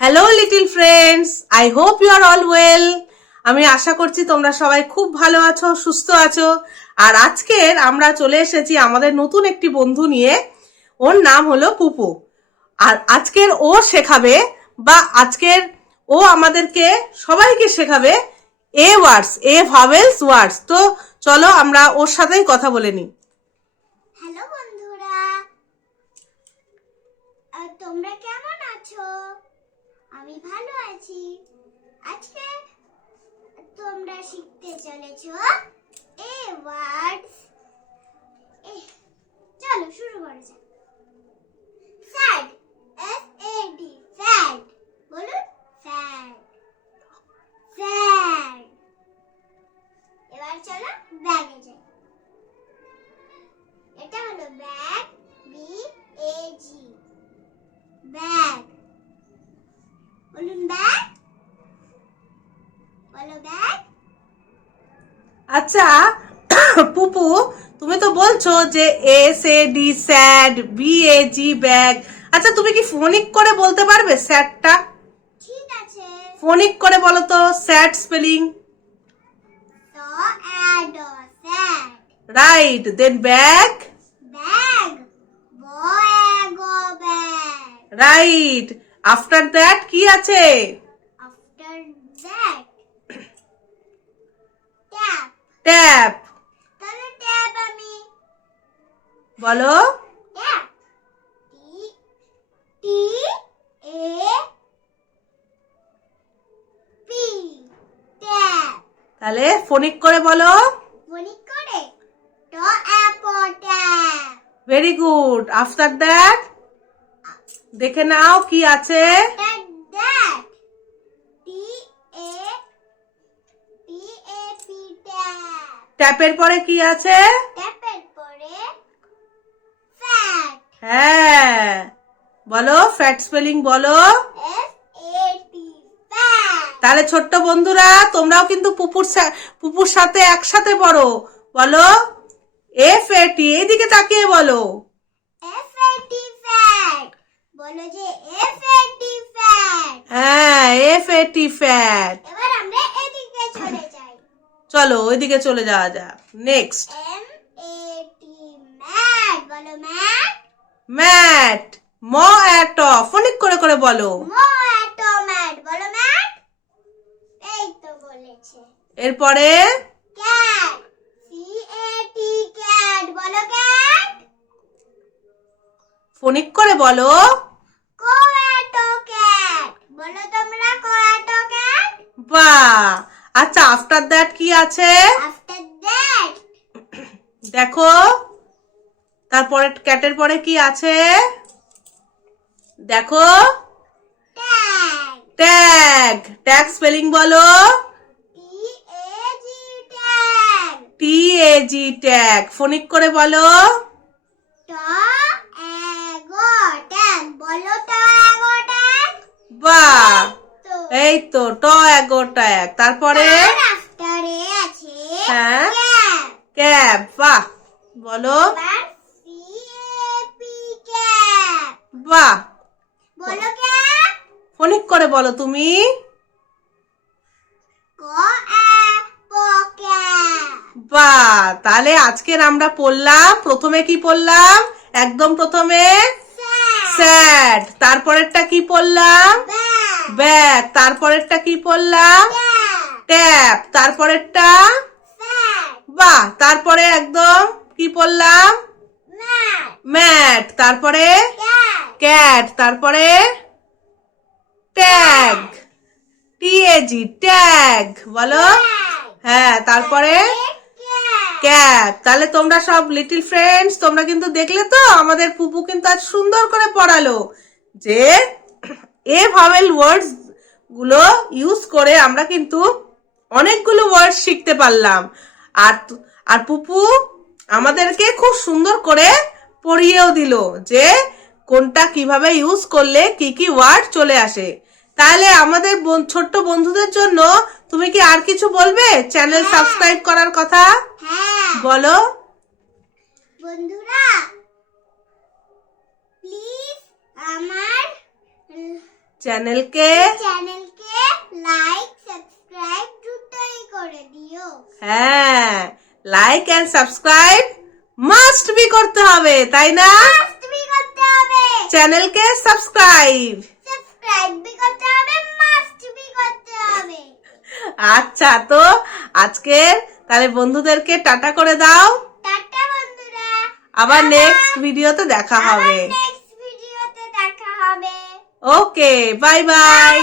Hello little friends, I hope you are all well. আমি আশা করছি তোমরা সবাই খুব ভালো আছো, সুস্থ আছো। আর আজকের আমরা চলে এসেছি আমাদের নতুন একটি বন্ধু নিয়ে। ওর নাম হলো পুপু। আর আজকের ও শেখাবে বা আজকের ও আমাদেরকে সবাইকে শেখাবে এ ওয়ার্ডস, এ ভাওয়েলস ওয়ার্ডস। তো চলো আমরা ওর সাথেই কথা বলে নিই। হ্যালো বন্ধুরা, তোমরা কেমন আছো? আমি ভালো আছি। আজকে তোমরা শিখতে চলেছো এ ওয়ার্ডস। চলো শুরু করা যাক। Sad, SAD, sad. বলুন স্যাড, স্যাড। এবার চলো ব্যাগে যাই। এটা হলো ব্যাগ, BAG, ব্যাগ। বলুন ব্যাগ, বলো ব্যাগ। আচ্ছা পুপু, তুমি তো বলছো যে SAD স্যাড, BAG ব্যাগ। আচ্ছা তুমি কি ফোনিক করে বলতে পারবে স্যাডটা? ঠিক আছে। ফোনিক করে বলো তো sad spelling. Sad. Right, then bag. Bag, bag. Right, after that কি আছে? After that tap. ট্যাপ। তাহলে ট্যাপ আমি বলো। Tap, T A P, tap. তাহলে ফোনিক করে বলো। ফোনিক করে tap. Very good. After that দেখে নাও কি আছে। That T A P, tap. ট্যাপের পরে কি আছে? ট্যাপের পরে ফ্যাট। হ্যাঁ, বলো ফ্যাট স্পেলিং বলো। FAT, fat. তাহলে ছোট্ট বন্ধুরা তোমরাও কিন্তু পুপুর সাথে একসাথে পড়ো। বলো FAT, এইদিকে তাকিয়ে বলো। FAT, fat. বলো যে FAT, ফ্যাট। হ্যাঁ, FAT ফ্যাট। এবার আমরা এদিকে চলে যাই। চলো ওইদিকে চলে যাওয়া যাক। Next, MAT, mat. বলো ম্যাট। ম্যাট। ম এট, ফোনিক করে করে বলো। ম্যাট। বলো ম্যাট। এই তো বলেছে। এরপরে ক্যাট, CAT, ক্যাট। বলো ক্যাট। ফোনিক করে বলো। কোয়াটো ক্যাট। বলো তোমরা কোয়াটো ক্যাট। বাহ। আচ্ছা আফটার দ্যাট কি আছে? আফটার দ্যাট দেখো, তারপরে ক্যাটের পরে কি আছে দেখো। Tag, tag. ট্যাগ স্পেলিং বলো। TAG, tag. TAG tag. Phonic করে বলো। ট্যাগো ট্যাগ। বলো ট্যাগো ট্যাগ। বাহ, তো এই তো এগো ট্যাগ। তারপরে তার আফটারে আছে হ্যাঁ, ক্যাপ। ক্যাপ। বাহ, বলো। এবার CAP, ক্যাপ। বাহ, বলো ক্যাপ। ফোনিক করে বলো তুমি। ক্যাপ। বাহ, তাহলে আজকের আমরা পড়লাম, প্রথমে কি পড়লাম? একদম প্রথমে স্যাড। তারপরেরটা কি পড়লাম? ব্যাগ। তারপরেরটা কি পড়লাম? ট্যাপ। তারপরেরটা বাহ, তারপরে একদম কি পড়লাম? ম্যাট। তারপরে ক্যাট। তারপরে ট্যাগ, TAG ট্যাগ। বলো। হ্যাঁ, তারপরে ক্যাপ। তাহলে তোমরা সব লিটল ফ্রেন্ডস তোমরা কিন্তু দেখলে তো আমাদের পুপু কিন্তু আজ সুন্দর করে পড়ালো যে এ ভাওয়েল ওয়ার্ডস গুলো ইউজ করে আমরা কিন্তু অনেকগুলো ওয়ার্ড শিখতে পারলাম। আর আর পুপু আমাদেরকে খুব সুন্দর করে পড়িয়েও দিল যে কোনটা কিভাবে ইউজ করলে কি কি ওয়ার্ড চলে আসে। তাহলে আমাদের ছোট্ট বন্ধুদের জন্য তুমি কি আর কিছু বলবে চ্যানেল সাবস্ক্রাইব করার কথা? বলো। বন্ধুরা প্লিজ আমার চ্যানেলকে চ্যানেলকে লাইক সাবস্ক্রাইব দুটোই করে দিও। হ্যাঁ, like and subscribe must be করতে হবে, তাই না? তুমি করতে হবে, চ্যানেলকে সাবস্ক্রাইব। সাবস্ক্রাইব বি করতে হবে, মাস্ট বি করতে হবে। আচ্ছা, তো আজকের তাহলে বন্ধুদেরকে টাটা করে দাও। টাটা বন্ধুরা, আবার নেক্সট ভিডিওতে দেখা হবে। নেক্সট ভিডিওতে দেখা হবে। ওকে, বাই বাই।